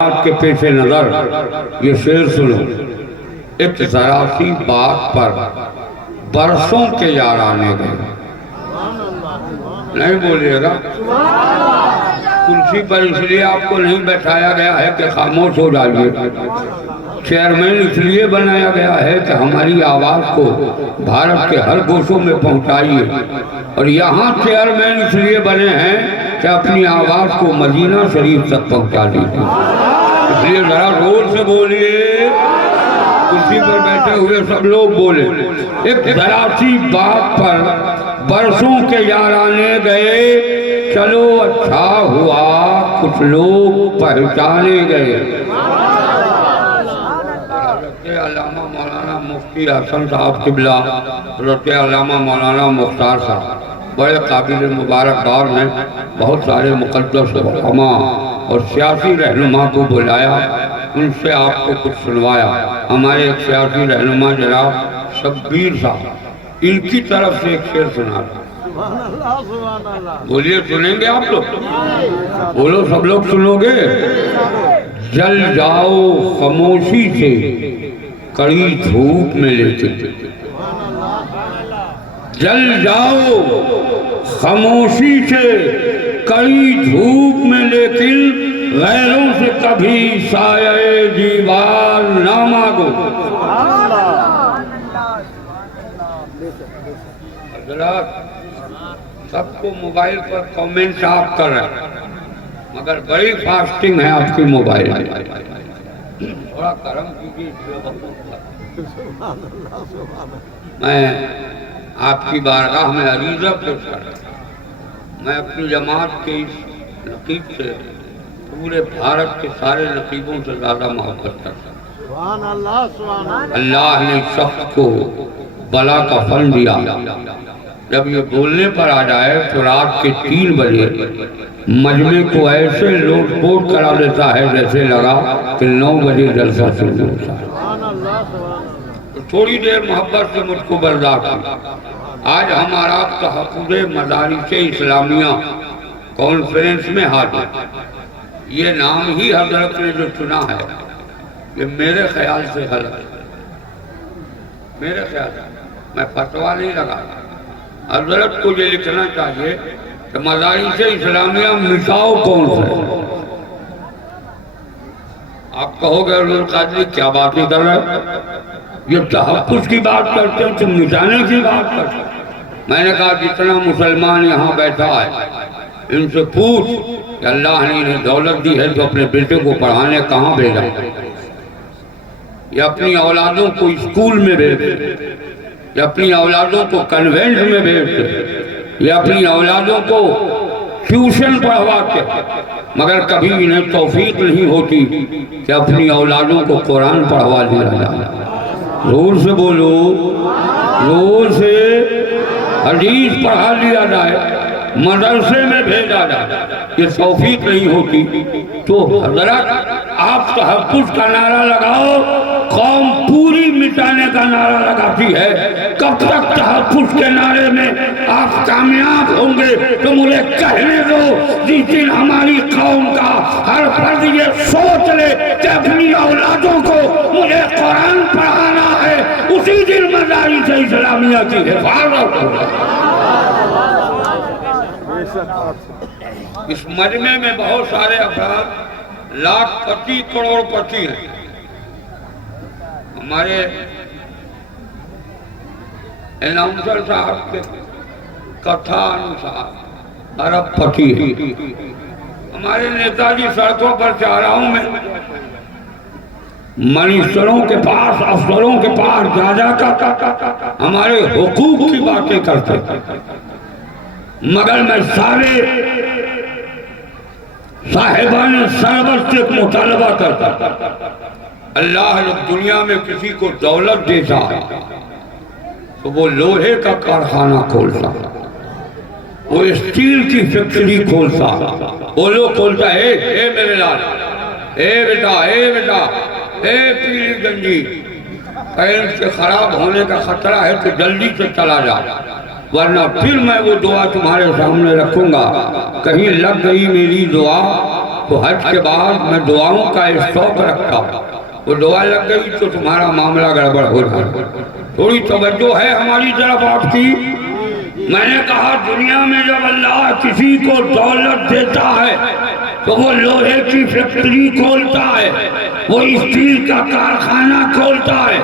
आपके पेश नजर ये शेर सुनो। एक जरा सी बात पर बरसों के यार आने गए। नहीं बोलिएगा। कुर्सी पर इसलिए आपको नहीं बैठाया गया है कि खामोश हो जाइए। चेयरमैन इसलिए बनाया गया है कि हमारी आवाज को भारत के हर गोशों में पहुंचाइए। और यहाँ चेयरमैन इसलिए बने हैं कि अपनी आवाज को मदीना शरीफ तक पहुंचा दीजिए। इसलिए जरा जोर से बोलिए। कुर्सी पर बैठे हुए सब लोग बोले। एक जरा सी बात पर बरसों के याराने गए, चलो अच्छा हुआ कुछ लोग पहचाने गए। अल्लामा मौलाना मुफ्ती हसन साहब किबला, अल्लामा मौलाना मुख्तार साहब बड़े काबिल मुबारक दौर में बहुत सारे मुक़द्दस उलमा और सियासी रहनुमा को बुलाया, उनसे आपको कुछ सुनवाया। हमारे एक सियासी रहनुमा जनाब शब्बीर साहब, इनकी तरफ से एक शेर सुना। बोलिए, सुनेंगे आप लोग? बोलो, सब लोग सुनोगे? जल जाओ खामोशी से कड़ी धूप में लेके, जल जाओ खामोशी से कड़ी धूप में, लेकिन गैरों से कभी साये दीवार ना मांगो। सबको मोबाइल पर कमेंट आप कर रहे हैं, मगर बड़ी फास्टिंग है आपकी मोबाइल। थोड़ा करम कीजिए। मैं आपकी बारगाह में अरीज़ा पेश कर, मैं अपनी जमात के इस नकीब से पूरे भारत के सारे नकीबों से ज़्यादा मोहब्बत करता हूँ। अल्लाह ने शख्स को बला का फल दिया। जब ये बोलने पर आ जाए तो रात के 3 बजे मजमे को ऐसे लोटपोट करा देता है जैसे लगा कि 9 बजे जलसा शुरू होता है। तो थोड़ी देर मोहब्बत से मुझको बर्दाश्त। आज हमारा तहफ़्फ़ुज़ मदारिस इस्लामिया कॉन्फ्रेंस में हाजिर। ये नाम ही हजरत ने जो चुना है ये मेरे ख्याल से गलत है। मेरे ख्याल से, मैं फतवा नहीं लगा। हजरत को ये लिखना चाहिए कि मदारिस इस्लामिया मिसाओ कौन से। आप कहोगे अब्दुल कादिर क्या बातें कर रहे हैं, ये तहफ़्फ़ुज़ की बात करते हैं, तुम मिटाने की बात करते हैं। मैंने कहा जितना मुसलमान यहाँ बैठा है इनसे पूछ कि अल्लाह ने इन्हें दौलत दी है तो अपने बेटे को पढ़ाने कहाँ भेजा, या अपनी औलादों को स्कूल में भेजते, या अपनी औलादों को कन्वेंट में भेजते, या अपनी औलादों को ट्यूशन पढ़वाते, मगर कभी इन्हें तौफीक नहीं होती कि अपनी औलादों को कुरान पढ़वा दिया जाए। जोर से बोलो, जोर से हदीस पढ़ा लिया जाए, मदरसे में भेजा जाए, ये तौफीक नहीं होती। तो हजरत आप तहफ़्फ़ुज़ का नारा लगाओ, कौम पूरी मिटाने का नारा लगाती है। कब तक तहफ़्फ़ुज़ के नारे में आप कामयाब होंगे तो मुझे कहने दो। जिस दिन हमारी कौम का हर फर्द ये सोच ले कि अपनी औलादों को मुझे कुरान पढ़ाना है, उसी दिन मदारिस इस्लामिया की हिफाजत होगी। इस मजमे में बहुत सारे अफराद लाखपति करोड़पति हैं। हमारे अनाउंसर साहब के कथा अनुसार अरबपति है। हमारे नेताजी सड़कों पर चौराहों में मिनिस्टरों के पास, अफसरों के पास जा जाकर हमारे हुकूक की बातें करते, मगर मैं सारे साहिबान सरबत से मुतालबा करता, अल्लाह ने दुनिया में किसी को दौलत देता तो वो लोहे का कारखाना खोलता, वो स्टील की फैक्ट्री खोलता, वो लोग खोलता है। ए मेरे लाल, ए बेटा, ए बेटा, ए पीली गंजी, पैर से खराब होने का खतरा है तो जल्दी से चला जा, वरना फिर मैं वो दुआ तुम्हारे सामने रखूंगा। कहीं लग गई मेरी दुआ तो हज के बाद मैं दुआओं का एक शौक रखता हूँ, वो दुआ लग गई तो तुम्हारा मामला गड़बड़ हो रहा है। थोड़ी तवज्जो है हमारी तरफ आपकी। मैंने कहा दुनिया में जब अल्लाह किसी को दौलत देता है तो वो लोहे की फैक्ट्री खोलता है, वो स्टील का कारखाना खोलता है।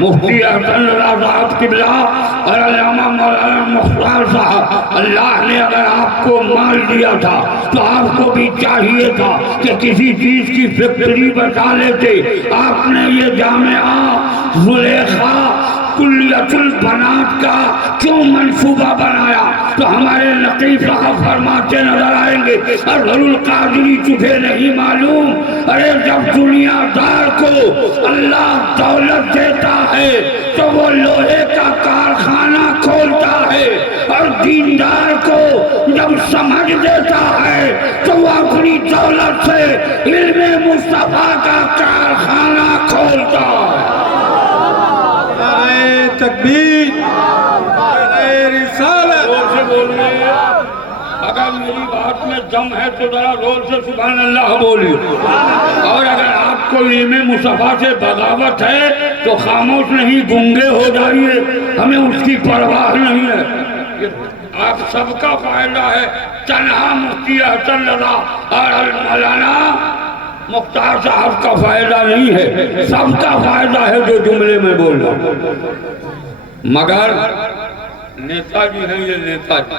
मुफ्ती हसन साहब किबला और अल्लामा मौलाना मुख्तार साहब, अल्लाह ने अगर आपको माल दिया था तो आपको भी चाहिए था कि किसी चीज की फैक्ट्री बचा लेते। आपने ये जामिया जुलेखा कुल्लियतुल बनात का क्यों मंसूबा बनाया? तो हमारे नकीब साहब फरमाते नजर आएंगे, अरहुल कादरी तुझे नहीं मालूम, अरे जब दुनियादार को अल्लाह दौलत देता है तो वो लोहे का कारखाना खोलता है, और दीनदार को जब समझ देता है तो वो अपनी दौलत से इल्मे मुस्तफा का कारखाना खोलता है। तकबीर, रिसालत। जोर से बोलिए, अगर मेरी बात में दम है तो जरा जोर से सुभान अल्लाह बोलिए, और अगर आपको इल्मे मुस्तफा से बगावत है तो खामोश नहीं, गूंगे हो जाइए, हमें उसकी परवाह नहीं है। आप सबका फायदा है, तन्हा मुफ्ती हसन रज़ा और मौलाना मुख्तार साहब का फायदा नहीं है, सबका फायदा है जो जुमले में बोल रहा हूं। मगर नेताजी हैं ये नेताजी,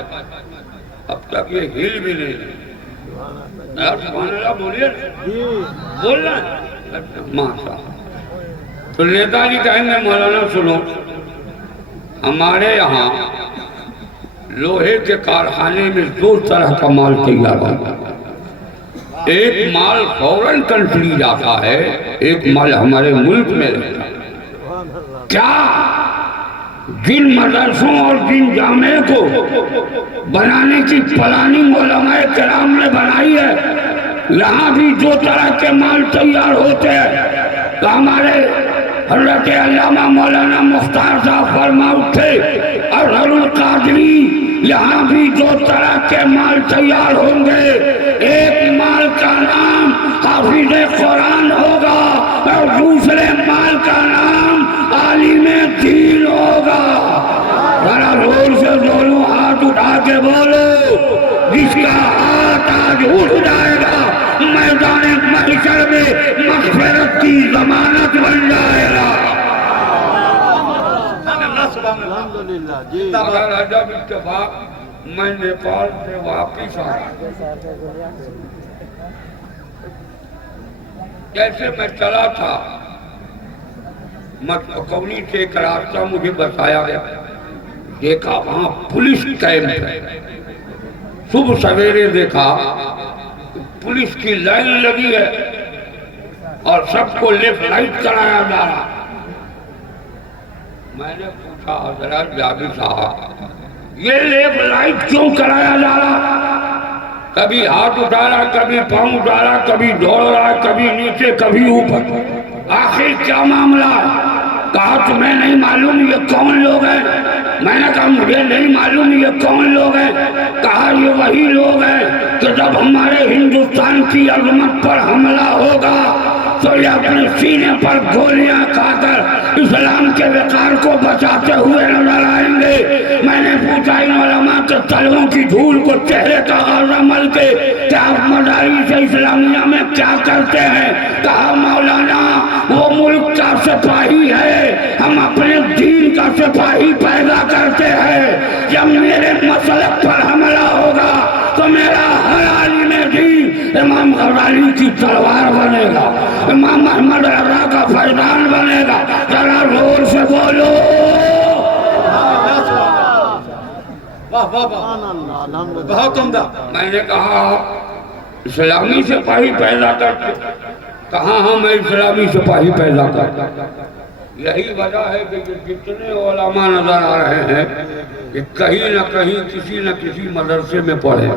अब तक ये हिल भी नहीं बोलिए, बोलना माशा। तो नेताजी कहेंगे मौलाना सुनो, हमारे यहाँ लोहे के कारखाने में दो तरह का माल तैयार होता है। एक माल फौरन कंट्री जाता है, एक माल हमारे मुल्क में रहता है। क्या जिन मदरसों और जिन जामे को बनाने की प्लानिंग उलमाए किराम ने बनाई है, यहाँ भी दो तरह के माल तैयार होते हैं। तो हमारे हज़रत अल्लामा मौलाना मुख्तार साहब फरमा उठे, अरहुल कादरी यहाँ भी दो तरह के माल तैयार होंगे। एक माल का नाम हाफिज कुरान होगा और दूसरे माल का नाम आलिमे दीन होगा। जरा जोर से दोनों हाथ उठा के बोलो, जिसका हाथ आज उठ जाएगा मैदान महशर में मग़फ़िरत की जमानत बन जाएगा। अगर अजब इत्तेफाक मैं नेपाल से वापिस आया, जैसे मैं चला था मटकौनी से एक रास्ता मुझे बताया गया, देखा वहां पुलिस कैंप है। सुबह सवेरे देखा पुलिस की लाइन लगी है और सबको लेफ्ट राइट कराया जा रहा। मैंने पूछा हजरत जाबिर साहब, ये लेफ्ट राइट क्यों कराया जा रहा? कभी हाथ उठा रहा, कभी पांव उठा रहा, कभी दौड़ रहा, कभी नीचे कभी ऊपर, आखिर क्या मामला है? कहा तुम्हें नहीं मालूम ये कौन लोग हैं? मैंने कहा मुझे नहीं मालूम ये कौन लोग हैं। कहा ये वही लोग हैं कि जब हमारे हिंदुस्तान की अजमत पर हमला होगा तो ये अपने सीने पर गोलियां खाकर इस्लाम के विकार को बचाते हुए नजर आएंगे। मैंने पूछा इन उलमा के तलवों की धूल को चेहरे का गाज़ा मल के क्या आप मदारिस इस्लामिया में क्या करते हैं? कहा मौलाना वो मुल्क का सिपाही है, हम अपने दीन का सिपाही पैदा करते हैं। जब मेरे मसलक पर हमला होगा तो मेरा हर आलिम दीन इमाम गज़ाली की तलवार बनेगा, इमाम अहमद रज़ा का फैज़ान बनेगा। जरा जोर से बोलो, बहुत उम्दा। मैंने कहा इस्लामी सिपाही पैदा करते, कहाँ हम इस्लामी सिपाही पैदा करते। यही वजह है कि जितने उलमा नजर आ रहे हैं कि कहीं न कहीं किसी न किसी मदरसे में पढ़े,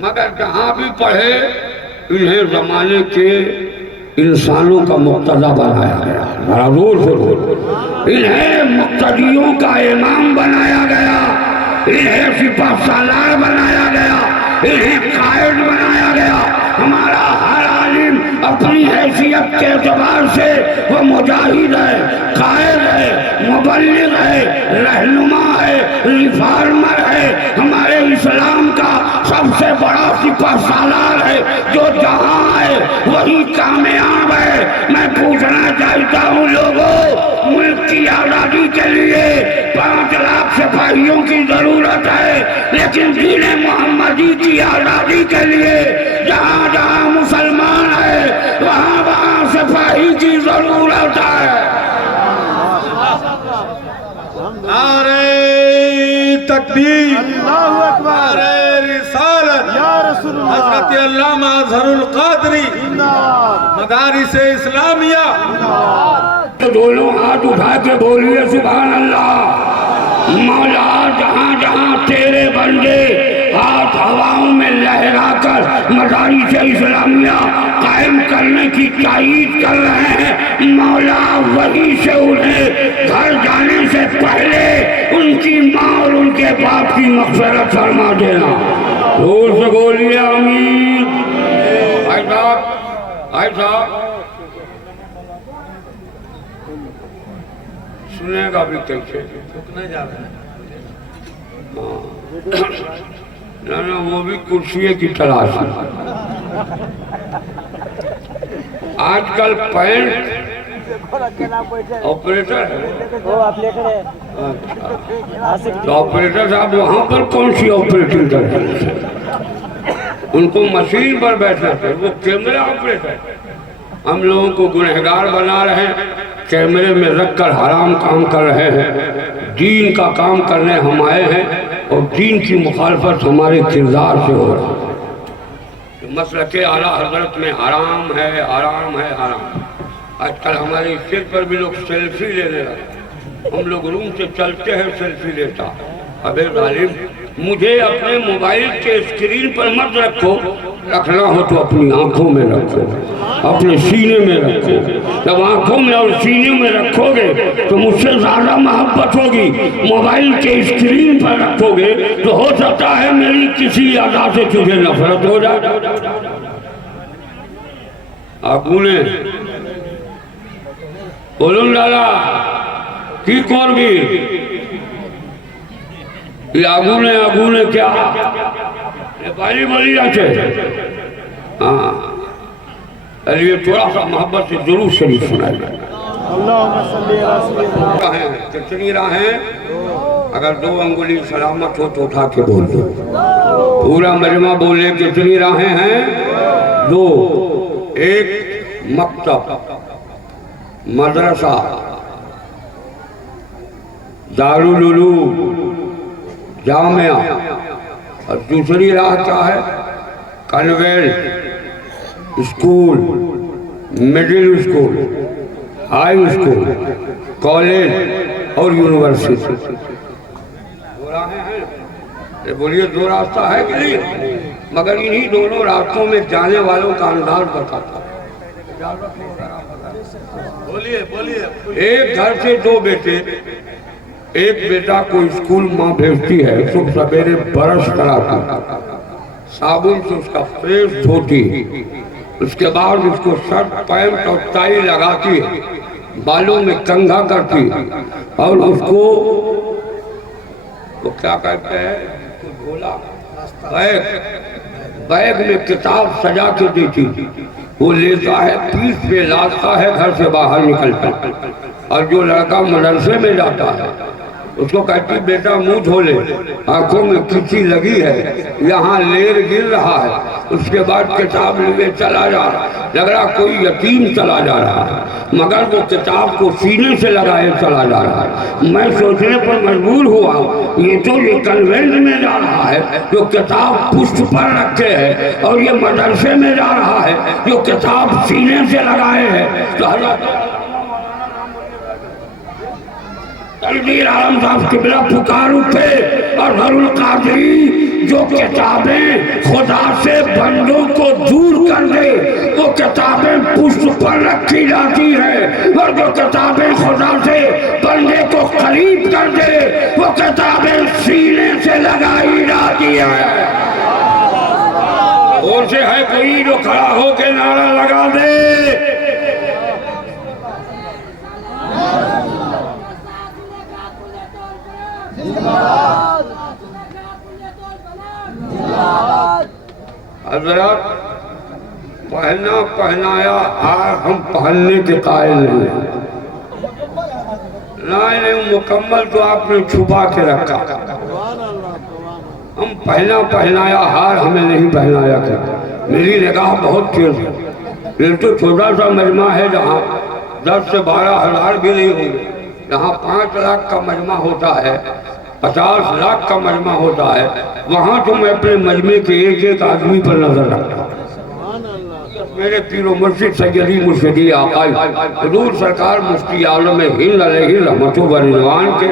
मगर जहाँ भी पढ़े इन्हें जमाने के इंसानों का मुक्तदा बनाया गया। जोर से बोलो, इन्हें मुक्तदियों का इमाम बनाया गया, इन्हें सिपह सालार बनाया गया, इन्हें कायद बनाया गया। हमारा हर आलिम अपनी हैसियत के एतबार से वो मुजाहिद है, कायद है, मुबल्लिग है, रहनुमा है, रिफॉर्मर है। हमारे इस्लाम का सबसे बड़ा सिपह सालार है जो जहाँ है वही कामयाब है। मैं पूछना चाहता हूँ लोगों, मुल्क की आज़ादी के लिए 5 लाख सिपाहियों की जरूरत है, लेकिन दीन मोहम्मदी की आज़ादी के लिए जहाँ जहाँ मुसलमान है वहाँ वहाँ सिपाही की जरूरत है। नारे तकबीर, अल्लाहु अकबर, नारे रिसालत, या रसूलुल्लाह, हज़रत अल्लामा अज़हरुल क़ादरी जिंदाबाद, मदारिस इस्लामिया जिंदाबाद। तो दोनों हाथ उठा के बोलिए सुभान अल्लाह। मौला जहाँ जहाँ तेरे बंदे हाथ हवाओं में लहराकर मदारिस इस्लामिया कायम करने की तायीद कर रहे हैं, मौला वहीं से उन्हें घर जाने से पहले उनकी माँ और उनके बाप की मग़फ़िरत फरमा देना। जोर से बोलिए आमीन। भाई साहब सुनेगा भी कैसे? रुकने जा रहे हैं। ना वो भी कुर्सी की तलाश है। आजकल पैंट ऑपरेटर है, तो ऑपरेटर साहब वहाँ पर कौन सी ऑपरेटिंग करते हैं? उनको मशीन पर बैठना चाहिए, वो कैमरा ऑपरेटर। हम लोगों को गुनहगार बना रहे हैं, कैमरे में रखकर हराम काम कर रहे हैं। दीन का काम करने हम आए हैं और दीन की मुखालफत हमारे किरदार से हो रहा है। मसलके आला हजरत में हराम है, हराम है, हराम। आजकल हमारे सिर पर भी लोग सेल्फी लेने लगे। हम लोग रूम से चलते हैं, सेल्फी लेता। अबे जालिम, मुझे अपने मोबाइल के स्क्रीन पर मत रखो, रखना हो तो अपनी आंखों में रखो, अपने सीने में रखो। जब आंखों में और सीने में रखोगे तो मुझसे ज़्यादा मोहब्बत होगी। मोबाइल के स्क्रीन पर रखोगे तो हो सकता है मेरी किसी अदा से तुझे नफरत हो जाए। आगुने बोलून डाला की करबी आगुने क्या नेपाली बोली जाते। हाँ, ये थोड़ा सा मोहब्बत से जरूर शरीफ सुनाई जाए। कितनी राहें? अगर 2 अंगुली सलामत हो तो उठा के बोल दो। पूरा मजमा बोले कितनी राहें हैं? 2। एक मकतब, मदरसा, दारुल उलूम, जामिया, और दूसरी राह क्या है? Convent, school, middle school, high school, college और यूनिवर्सिटी। 2 राहें हैं। बोलिए 2 रास्ता है कि नहीं? मगर इन्हीं दोनों रास्तों में जाने वालों का अंदाज बताता। बोलिए। एक घर से 2 बेटे। एक बेटा को स्कूल माँ भेजती है, सुबह सवेरे ब्रश कराती, साबुन से उसका फ्रेश धोती, उसके बाद उसको शर्ट पैंट और टाई लगाती है, बालों में कंघा करती और उसको वो क्या कहते हैं, झोला, बैग में किताब सजा के देती। वो लेता है, पीठ पे लादता है, घर से बाहर निकलता। और जो लड़का मदरसे में जाता है उसको कहती बेटा मुंह धो ले, आंखों में खिंची लगी है, यहाँ लेर गिर रहा है। उसके बाद किताब लिए चला जा रहा, लग रहा कोई यतीम चला जा रहा है, मगर वो किताब को सीने से लगाए चला जा रहा है। मैं सोचने पर मजबूर हुआ, ये तो ये कन्वेंट में जा रहा है जो किताब पुष्ट पर रखे है, और ये मदरसे में जा रहा है जो किताब सीने से लगाए है। तो तलबीर आलम साहब किबला पुकार उठे और अज़हरुल क़ादरी जो किताबें खुदा से बंदों को दूर कर दे वो किताबें पुष्प पर रखी जाती है, और जो किताबें खुदा से बंदे को करीब कर दे वो किताबें सीने से लगाई जाती है। और से है कोई जो खड़ा होके नारा लगा दे। हजरत पहना पहनाया हार हम पहनने के कायल नहीं। नहीं, मुकम्मल तो आपने छुपा के रखा। हम पहना पहनाया हार हमें नहीं पहनाया था। मेरी निगाह बहुत तेज है। ये तो छोटा सा मजमा है जहाँ 10 से 12 हज़ार भी नहीं होंगे। जहाँ 5 लाख का मजमा होता है, 50 लाख का मजमा होता है, वहाँ तो मैं अपने मजमे के एक एक आदमी पर नजर रखता हूँ। मेरे पीरो मुर्शिद सैयदी मुर्शिदी आकाई हुजूर सरकार मुफ्ती आलम हिंद अलैहि रहमतुल्लाह व रिज़वान के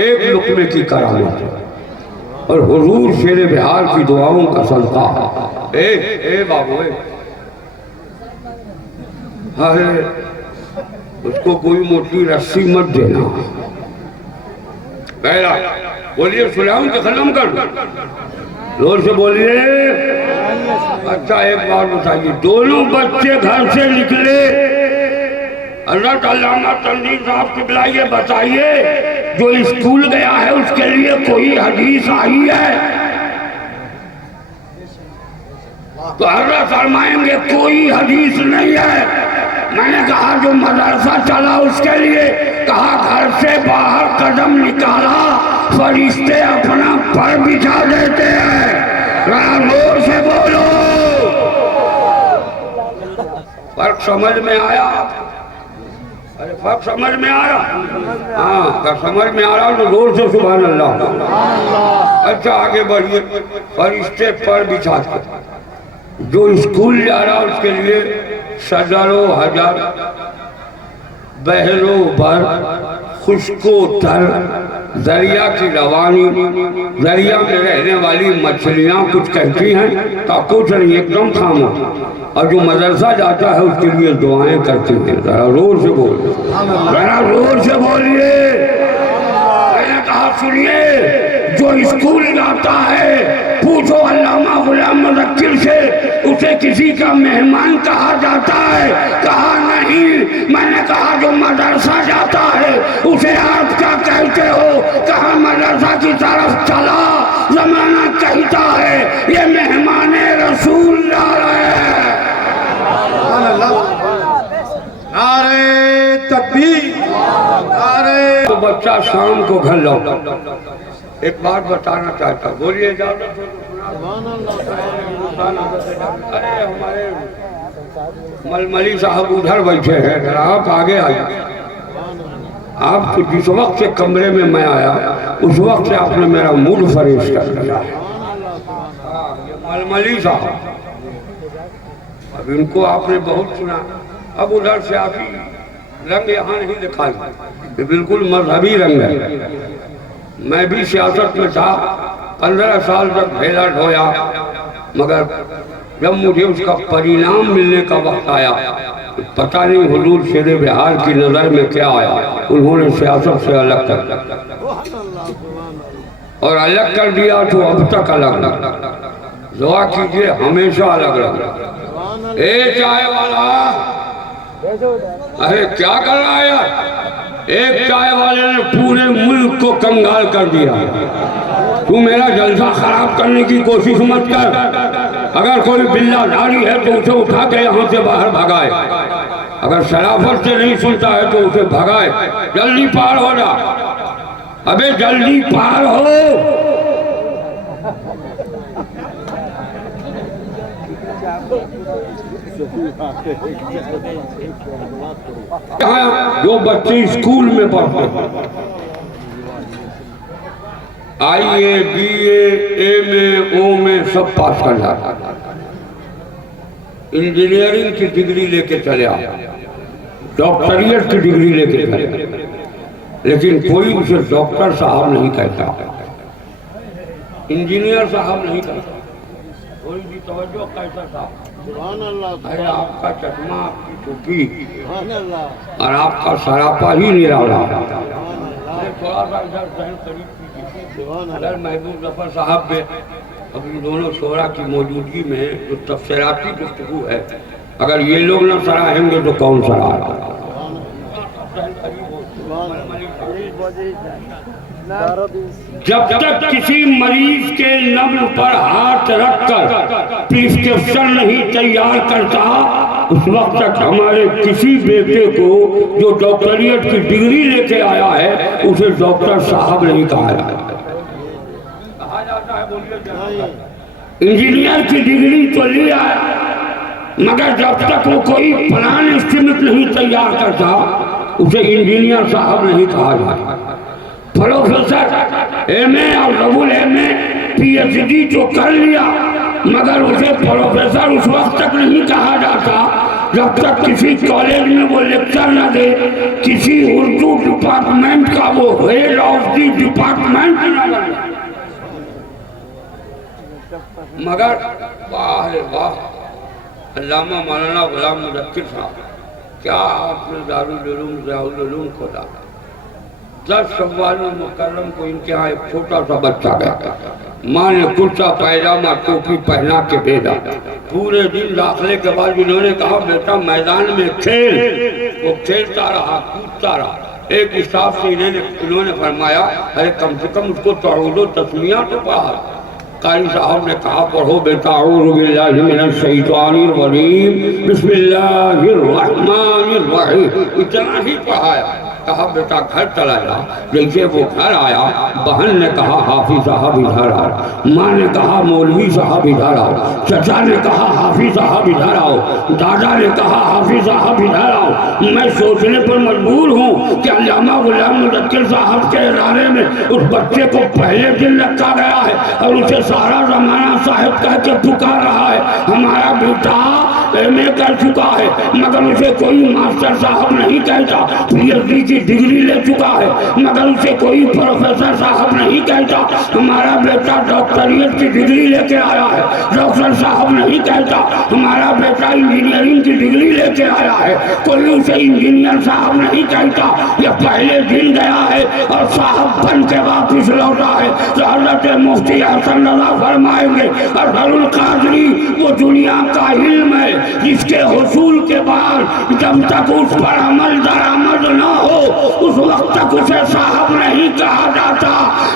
एक लुक़मे की करामत है और हुजूर शेर बिहार की दुआओं का सदका है। ए बाबू, अरे उसको कोई मोटी रस्सी मत देना। बोलिए सुलाम के खत्म कर, जोर से बोलिए। अच्छा एक बात बताइए, दोनों बच्चे घर से निकले, हज़रत अल्लामा तंजीर साहब किबला ये बताइए, जो स्कूल गया है उसके लिए कोई हदीस आई है? तो हज़रत फरमाएंगे कोई हदीस नहीं है। मैंने कहा जो मदरसा चला उसके लिए, कहा घर से बाहर कदम निकाला फरिश्ते अपना पर बिछा देते हैं। जोर से बोलो। फर्क समझ में आया? अरे फर्क समझ में आ रहा? हाँ, अगर समझ में आ रहा तो जोर से सुभान अल्लाह। अच्छा आगे बढ़िए। फरिश्ते पर बिछा के, जो स्कूल जा रहा उसके लिए सदरो हजर, बहरो बर, खुशको तर, दरिया की रवानी, दरिया में रहने वाली मछलियाँ कुछ कहती हैं तो कुछ नहीं, एकदम खामोश। और जो मदरसा जाता है उसके लिए दुआएं करती हैं। जरा जोर से बोलिए, जरा जोर से बोलिए। मैंने कहा सुनिए, जो स्कूल जाता है पूछो अल्लामा गुलाम मुज़क्किर से, उसे किसी का मेहमान कहा जाता है? कहा नहीं। मैंने कहा जो मदरसा जाता है उसे आप क्या कहते हो? कहा मदरसा की तरफ चला, जमाना कहता है ये मेहमान रसूल जा रहे हैं। नारे तकबीर, नारे। तो बच्चा शाम को घर लौटा। एक बात बताना चाहता, बोलिए। अरे हमारे मलमली साहब उधर बैठे हैं, जरा आप आगे आइए। आपको जिस वक्त से कमरे में मैं आया उस वक्त से आपने मेरा मूड फ्रेश कर दिया। मलमली साहब, अब इनको आपने बहुत सुना, अब उधर से आप रंग यहाँ नहीं दिखाई, ये बिल्कुल मजहबी रंग है। मैं भी सियासत में था, 15 साल तक भेला ढोया, मगर जब मुझे उसका परिणाम मिलने का वक्त आया, पता नहीं हुजूर शेर बिहार की नज़र में क्या आया, उन्होंने सियासत से अलग कर दिया और अलग कर दिया तो अब तक अलग। दुआ कीजिए हमेशा अलग रहा। ए चाय वाला, अरे क्या कर रहा है यार? एक चाय वाले ने पूरे मुल्क को कंगाल कर दिया। तू मेरा जलसा खराब करने की कोशिश मत कर। अगर कोई बिल्लाधारी है तो उसे उठा के यहाँ से बाहर भगाए। अगर शराफत से नहीं सुनता है तो उसे भगाए। जल्दी पार हो जा, अबे जल्दी पार हो। जो बच्चे स्कूल में पढ़ते हैं, IA, BA, MA, O में सब पास कर जाता, इंजीनियरिंग की डिग्री लेके चले आ, डॉक्टरियट की डिग्री लेके चले, लेकिन कोई उसे डॉक्टर साहब नहीं कहता, इंजीनियर साहब नहीं कहता, कोई भी तवज्जो कैसा साहब। अरे आपका चश्मा, आपकी टोपी और आपका सरापा ही निराला। थोड़ा सा इधर करीब कीजिए, अगर महबूब जफर साहब पे अब इन दोनों शोरा की मौजूदगी में जो तफसीराती गुफ्तगू है, अगर ये लोग न सराहेंगे तो कौन सराहेगा? जब तक किसी मरीज के नब्ज पर हाथ रखकर प्रिस्क्रिप्शन नहीं तैयार करता, उस वक्त तक हमारे किसी बेटे को जो डॉक्टरियत की डिग्री लेके आया है उसे डॉक्टर साहब नहीं कहा जाता है। बोलिए, इंजीनियर की डिग्री तो लिया मगर जब तक वो कोई प्लान एस्टिमेट नहीं तैयार करता उसे इंजीनियर साहब नहीं कहा जाता। प्रोफेसर एमए और डबल एमए पीएचडी जो कर लिया मगर उसे प्रोफेसर उस वक्त तक नहीं कहा जाता जब तक किसी कॉलेज में वो लेक्चर न दे, किसी उर्दू डिपार्टमेंट का वो हेड ऑफ द डिपार्टमेंट न बने। मगर वाह रे वाह, अल्लामा मौलाना गुलाम मुज़क्किर साहब, क्या आपने दारुल उलूम खोला। 10 शव्वाल मुकर्रम को इनके यहाँ एक छोटा सा बच्चा गया, माँ ने कुर्ता पैजामा टोपी पहना के भेजा। पूरे दिन दाखिले के बाद इन्होंने कहा बेटा मैदान में खेल। वो खेलता रहा, कूदता रहा। एक स्टाफ से इन्होंने फरमाया अरे कम से कम उसको तौहीद तस्मीया तो पढ़ा। कारी साहब ने कहा पढ़ो बेटा, औज़ु बिल्लाहि मिनश शैतानिर रजीम बिस्मिल्लाहिर रहमानिर रहीम, इतना ही पढ़ाया। कहा बेटा घर चला जा। जैसे वो घर आया, बहन ने कहा हाफिज साहब इधर आओ, माँ ने कहा मौलवी साहब इधर आओ, चचा ने कहा हाफिज साहब इधर आओ, दादा ने कहा हाफिज साहब इधर आओ। मैं सोचने पर मजबूर हूँ कि अल्लामा गुलाम मुज़क्किर साहब के इदारे में उस बच्चे को पहले दिन रखा गया है और उसे सारा जमाना साहब कह के पुकार रहा है। हमारा बेटा एमए कर चुका है मगर उसे कोई मास्टर साहब नहीं कहता, पीएचडी की डिग्री ले चुका है मगर उसे कोई प्रोफेसर साहब नहीं कहता। हमारा बेटा डॉक्टरियत की डिग्री लेके आया है, डॉक्टर साहब नहीं कहता। हमारा बेटा इंजीनियरिंग की डिग्री लेके आया है, कोई उसे इंजीनियर साहब नहीं कहता। यह पहले दिन गया है और साहब बन के वापिस लौटा है। तो हज़रत मुफ्ती हसन रज़ा फरमाएंगे अज़हरुल कादरी वो दुनिया का इल्म है जिसके हुसूल के बाद जब तक उस पर अमल दरामद न हो उस वक्त तक उसे साहब नहीं कहा जाता।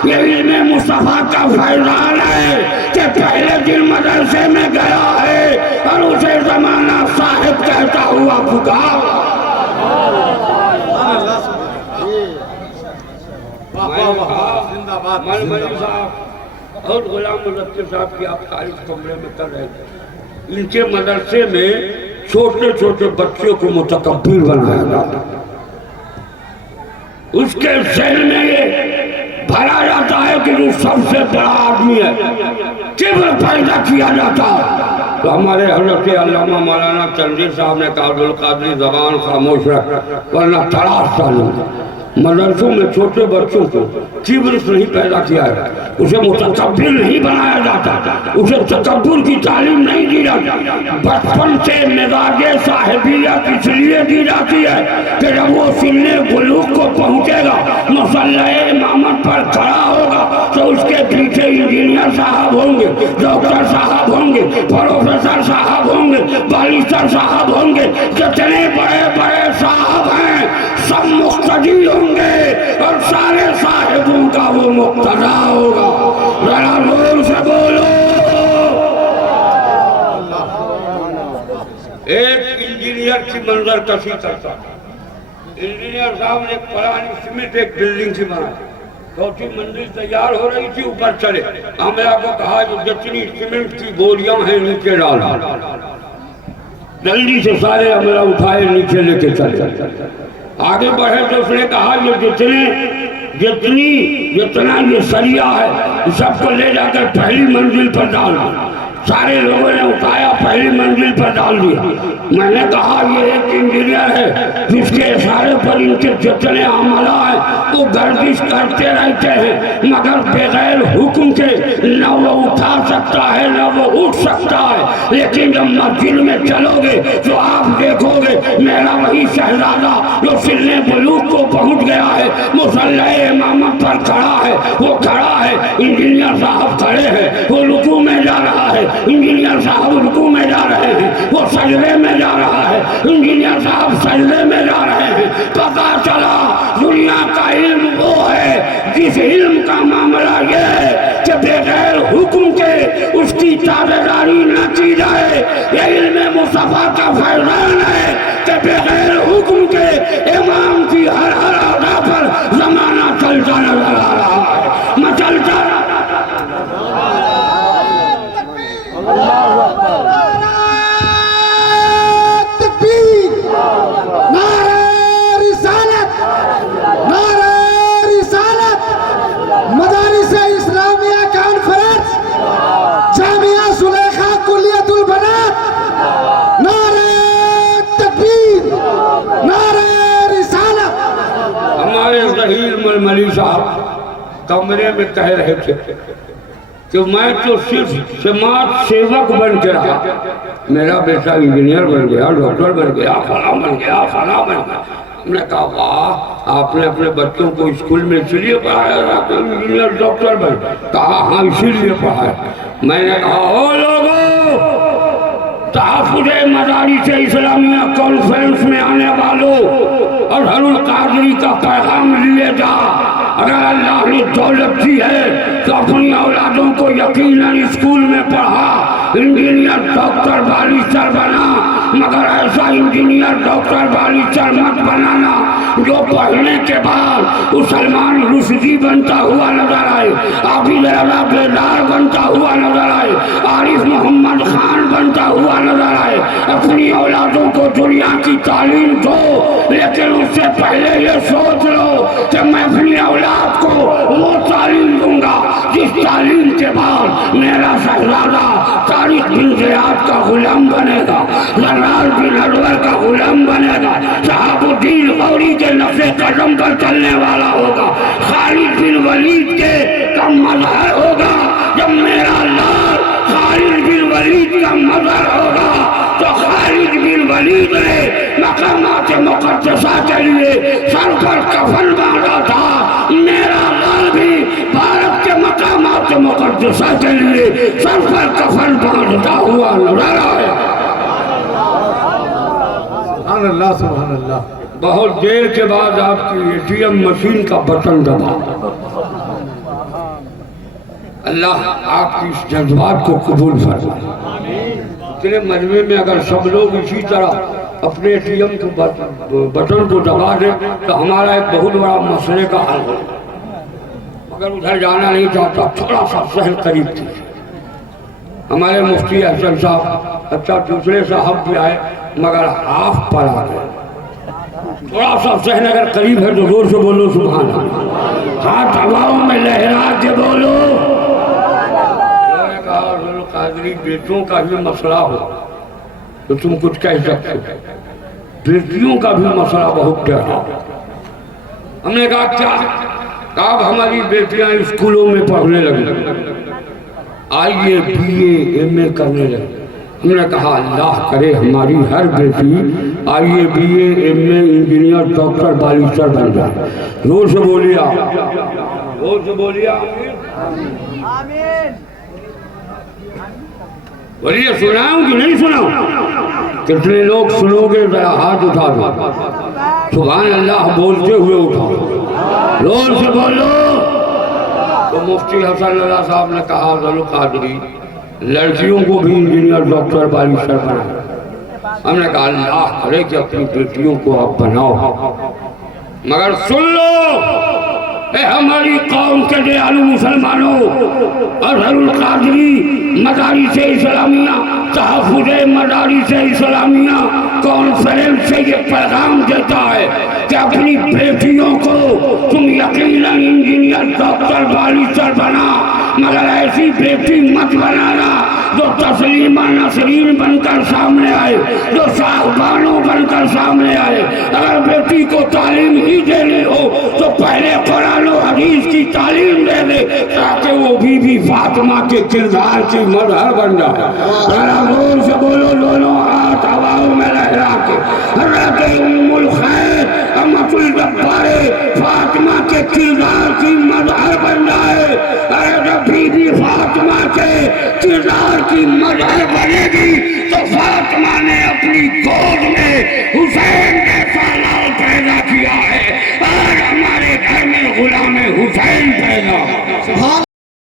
ये इल्म मुस्तफा का फैजान है कि पहले दिन मदरसे में गया है और उसे जमाना साहिब कहता हुआ पुकार। और गुलाम मुज़क्किर साहब की आप तारीफ कमरे में कर रहे थे। इनके मदरसे में छोटे छोटे बच्चों को मुतकब्बिर बनाया जाता, उसके जहन में ये भरा जाता है कि जो सबसे बड़ा आदमी है, किब्र पैदा किया जाता है। तो हमारे हज़रत अल्लामा मौलाना तंजीर साहब ने कहा अब्दुल कादिर ज़बान खामोश रख वरना तराश चालू। मदरसों में छोटे बच्चों को किब्र नहीं पैदा किया है, उसे मुतकब्बिर नहीं बनाया जाता, उसे तकब्बुर की तालीम नहीं दी जाती। बचपन से मिजाजे साहिबियत इसलिए दी जाती है कि जब वो सुन्ने बुलूग को पहुँचेगा, मुसल्ले इमामत पर खड़ा होगा तो उसके पीछे इंजीनियर साहब होंगे, डॉक्टर साहब होंगे, प्रोफेसर साहब होंगे, बालिस्टर साहब होंगे। जितने बड़े बड़े साहब हैं सब मुक्तदी होंगे और सारे साहिबों का वो मुक्तदा होगा। जरा जोर से बोलो। एक इंजीनियर की मंजर कशी करता, इंजीनियर साहब ने पुरानी सीमेंट एक बिल्डिंग की बनाई, चौथी मंजिल तैयार हो रही थी, ऊपर चले। आमिरा को कहा जो जितनी सीमेंट की बोरियां हैं नीचे डाल। जल्दी से सारे आमिरा उठाए नीचे लेके चले। आगे बढ़े तो उसने कहा जो जितना ये सरिया है सबको ले जाकर पहली मंजिल पर डालना। सारे लोगों ने उठाया, पहली मंजिल पर डाल दिया। मैंने कहा ये एक इंजीनियर है जिसके इशारे पर इनके जितने अमला है वो गर्दिश करते रहते हैं, मगर बगैर हुक्म के न वो उठा सकता है न वो उठ सकता है। लेकिन जब मस्जिद में चलोगे तो आप देखोगे मेरा वही शहजादा जो सिलने बलूक को पहुंच गया है, मुसल्ला इमामत पर खड़ा है, वो खड़ा है। इंजीनियर साहब खड़े हैं, वो रुकू में जा रहा है। इंजीनियर साहब रुकू में जा रहे हैं, वो सजदे में जा रहा है। इंजीनियर साहब सजदे में जा रहे हैं। पता चला दुनिया का इल्म वो है जिस इल्म का मामला ये है कि बगैर हुक्म के उसकी ताबेदारी न की जाए। ये इल्म मुस्तफा का फैजान है कि बगैर हुक्म के इमाम की हर हर अदा पर जमाना चलता नजर आ रहा है, मचलता। मलमली साहब कमरे में कह रहे थे कि मैं तो सिर्फ समाज सेवक बन के रहा, मेरा बेटा इंजीनियर बन गया, डॉक्टर बन गया, फला बन गया, फला बन गया। हमने कहा वाह, आपने अपने बच्चों को स्कूल में इसलिए पढ़ाया इंजीनियर डॉक्टर बन? कहा हाँ इसीलिए पढ़ाया। मैंने कहा ओ लोगों, तहफ़्फ़ुज़ मदारिस इस्लामिया कॉन्फ्रेंस में आने वालों और अज़हरुल कादरी का पैगाम लिए जा। अगर अल्लाह ने दौलत दी है तो अपनी औलादों को यकीनन स्कूल में पढ़ा, इंजीनियर डॉक्टर बारिस्टर बना, मगर ऐसा इंजीनियर डॉक्टर बारिस्टर मत बनाना जो पढ़ने के बाद वो सलमान रुश्दी बनता हुआ नजर आए, आबिद रज़ा बेदार बनता हुआ नजर आए, आरिफ मोहम्मद खान बनता हुआ नजर आए। अपनी औलादों को दुनिया की तालीम दो, लेकिन उससे पहले ये सोच लो कि मैं अपनी औलाद को वो तालीम दूंगा जिस तालीम के बाद मेरा शहजादा तारिक बिन ज़ियाद का गुलाम बनेगा, जलाल बिन अनवर का गुलाम बनेगा, शहाबुद्दीन गौरी के नक्शे कदम पर चलने वाला होगा, खालिद बिन वलीद के का मज़हर होगा। जब मेरा लाल खालिद बिन वलीद का मज़हर होगा तो खालिद बिन वलीद ने मकामात मुक़द्दसा के लिए सर पर कफन बांधा था, मेरा लाल भी भारत के मकामात मुक़द्दसा के लिए सर पर कफन बांधता हुआ नजर आया। सुभान अल्लाह, सुभान अल्लाह। बहुत देर के बाद आपकी एटीएम मशीन का बटन दबा। अल्लाह आपकी इस जज्बात को कबूल फरमाए। इतने मजमे में अगर सब लोग इसी तरह अपने एटीएम के बटन को दबा दें तो हमारा एक बहुत बड़ा मसले का हल हो। मगर उधर जाना नहीं चाहता, थोड़ा सा शहर करीब थी। हमारे मुफ्ती अहसन साहब, अच्छा दूसरे साहब भी आए मगर हाफ पर आ गए। थोड़ा सा शहर अगर करीब है तो जोर से बोलो सुभान अल्लाह, हाथ हवाओं में लहरा के बोलो। कादरी बेटियों का भी मसला हो तो तुम कुछ कह सकते हो, बेटियों का भी मसला बहुत टेढ़ा। हमने कहा क्या? कहा हमारी बेटियां स्कूलों में पढ़ने लगी, आईए बीए एमए करने लगी। हमने कहा अल्लाह करे हमारी हर बेटी आईए BA MA engineer doctor barrister बन जाए। जोर से बोलिए, जोर से बोलिए आमीन। बोलिए सुनाऊं कि नहीं सुनाऊं? कितने लोग सुनोगे जरा हाथ उठा दो। सुभान अल्लाह बोलते हुए उठाओ, जोर से बोलो। तो मुफ्ती हसन अल्लाह साहब ने कहा अज़हरुल कादरी लड़कियों को भी इंजीनियर डॉक्टर बारिस्टर बनाए। हमने कहा अल्लाह करे कि अपनी बेटियों को आप बनाओ, मगर सुन लो हमारी कौम के दयालु मुसलमानों, अज़हरुल कादरी मदारिस इस्लामिया तहफ़्फ़ुज़ मदारिस इस्लामिया कॉन्फ्रेंस से ये पैगाम देता है कि अपनी बेटियों को तुम यकीनन इंजीनियर डॉक्टर बारिस्टर बना, मगर ऐसी बेटी मत बनाना जो तस्लीमा नसरीन बनकर सामने आए, जो साहबानो बनकर सामने आए। अगर बेटी को तालीम ही देनी हो तो पहले कुरान और हदीस की तालीम दे दे, ताकि वो बीबी फातिमा के किरदार की मजहर बन जाए। जरा जोर से बोलो, दोनों हाथ हवाओं में लहरा के, हज़रत उम्मुल खैर अम्मतुल जब्बार फातिमा के किरदार की मजहर बन जाए। अरे जब बीबी फातिमा के किरदार की मजहर बनेगी तो फातिमा ने अपनी गोद में हुसैन जैसा लाल पैदा किया है। आज हमारे घर में गुलाम हुसैन पैदा।